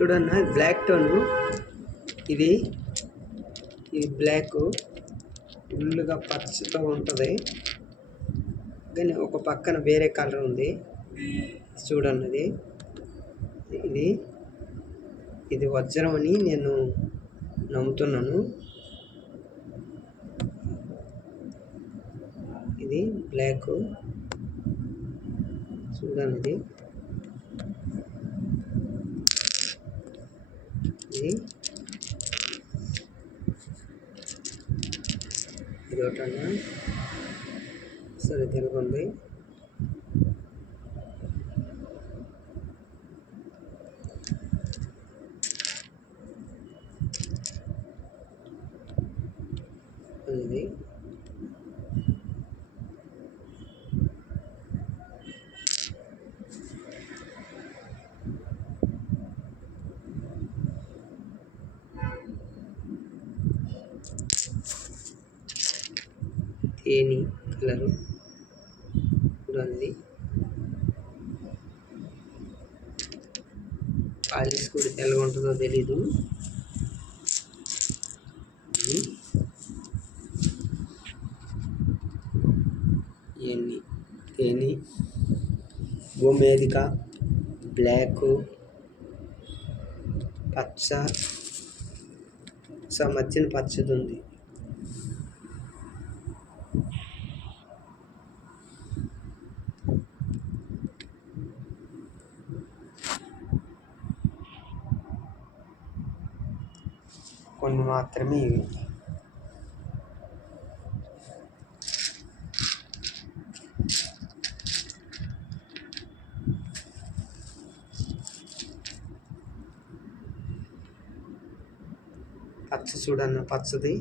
చూడన్న black tone. ఇది black ఫుల్గా పచ్చతో ఉంటుంది, కానీ ఒక పక్కన వేరే కలర్ ఉంది. చూడన్నది ఇది వజ్రం అని నేను నమ్ముతున్నాను. ఇది బ్లాక్ చూడన్నది. ఇది ఒకటన్నా సరే తెలుగుంది. ఇది తేని కలరు చూడండి. పాలిష్ కూడా ఎలా ఉంటుందో తెలీదు. ఇవన్నీ తేని, గోమేదిక, బ్లాక్, పచ్చ, మధ్యన పచ్చది ఉంది. కొన్ని మాత్రమే ఇవి. పచ్చ చూడన్న, పచ్చది